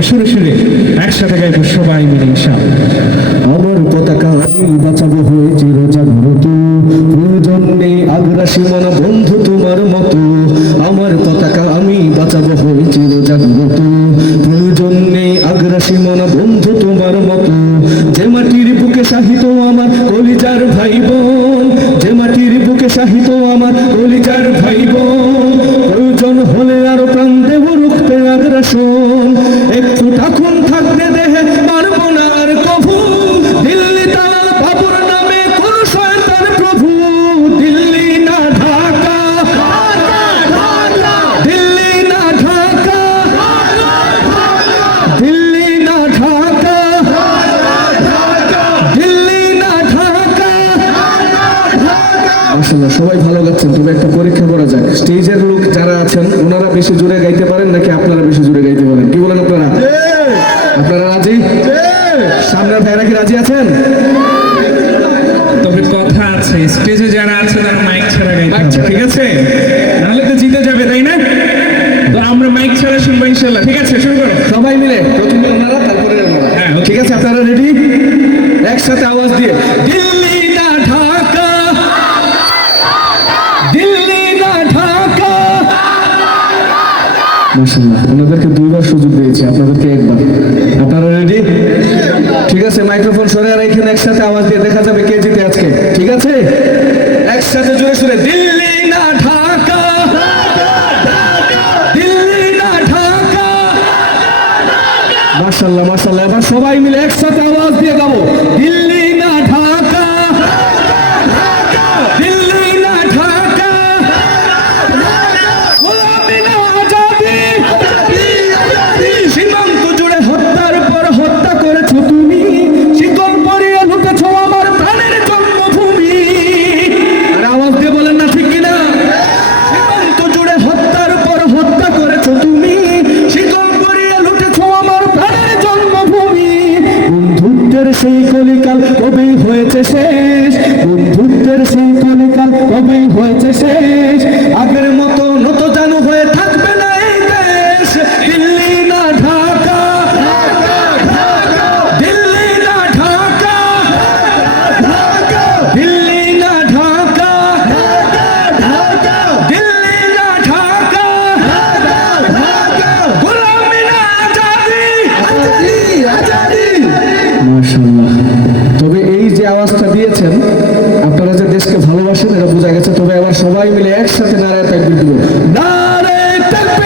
আমরা সুরে সুরে একসাথে গাইব সবাই মিলে ইনশাআল্লাহ। আমার পতাকা আমি বাঁচাবো হয়ে চিরজাগ্রত, প্রয়োজন নেই আগ্রাসী মন বন্ধু তোমার মতো। আমার পতাকা আমি বাঁচাবো হয়ে চিরজাগ্রত, প্রয়োজন নেই আগ্রাসী মন বন্ধু তোমার মতো। যে মাটির বুকে সাহিত্য আমার কলিজার ভাই বোন, যে মাটির বুকে সাহিত্য আমার কলিজার ভাই বোন, প্রয়োজন হলে আরো প্রাণ দেব রুখতে আগ্রাসন। একটু টাকুন থাকতে দেহে পারবো না আর কভু, দিল্লি তার বাবুর নামে কোন শয়তান প্রভু। দিল্লি না ঢাকা, দিল্লি না ঢাকা, দিল্লি না ঢাকা, দিল্লি না ঢাকা। মাশাআল্লাহ, সবাই ভালো গাচ্ছেন, তবে একটা পরীক্ষা করা যাক। স্টেজের লোক যারা আছেন ওনারা বেশি জোরে গাইতে পারেন নাকি আপনারা বেশি জোরে গাইতে পারেন? কি বলেন আপনারা? আপনারা রাজি? সামনের ভাইরা কি রাজি আছেন? তবে কথা আছে, স্টেজে যারা আছে তারা মাইক ছাড়া গাইতে হবে, ঠিক আছে? নাহলে তো জিতে যাবে, তাই না? তো আমরা মাইক ছাড়া শুনবো ইনশাআল্লাহ। ঠিক আছে, শুরু করো সবাই মিলে, প্রথমে ওনারা তারপরে ওনারা। হ্যাঁ, ঠিক আছে, আপনারা রেডি? একসাথে আওয়াজ দিয়ে দিল্লি না ঢাকা, দিল্লি না ঢাকা। মাশাআল্লাহ, ওনাদেরকে দুইবার সুযোগ দিয়েছি, আপনাদেরকে একবার। আপনারা রেডি? ঠিক আছে, মাইক্রোফোন সরে আর এখানে একসাথে আওয়াজ দিয়ে দেখা যাবে কে জিতে আজকে। ঠিক আছে, একসাথে জোরে সুরে দিল্লি না ঢাকা, দিল্লি না ঢাকা। মাশাআল্লাহ মাশাআল্লাহ, এবার সবাই মিলে একসাথে আওয়াজ দিয়ে গাবো দিল্লি না ঢাকা, দিল্লি না ঢাকা। গোলামি না আজাদি, সীমান্ত জুড়ে হত্যার পর হত্যা করেছো তুমি, শিকল পরিয়ে লুটেছো আমার প্রাণের জন্মভূমি। আর আওয়াজ দিয়ে বলেন না, ঠিক কিনা? সীমান্ত জুড়ে হত্যার পর হত্যা করেছো তুমি, শিকল পরিয়ে লুটেছো আমার প্রাণের জন্মভূমি। বন্ধুত্বের সেই কলিকাল কবেই হয়েছে শেষ, বন্ধুত্বের সেই কলিকাল কবেই হয়েছে শেষ। আগের মতো নত জানু হয়ে থাকবে না এই দেশ। দিল্লি না ঢাকা, দিল্লি না ঢাকা, দিল্লি না ঢাকা, দিল্লি না ঢাকা। গোলামি না আজাদি, আজাদি। মাশাআল্লাহ, তবে এই যে আওয়াজটা দিয়েছেন আপনারা যে দেশকে ভালোবাসেন এটা বোঝা গেছে। তবে আবার সবাই মিলে একসাথে নারায়ে তাকবীর দিব। নারায়ে তাকবীর।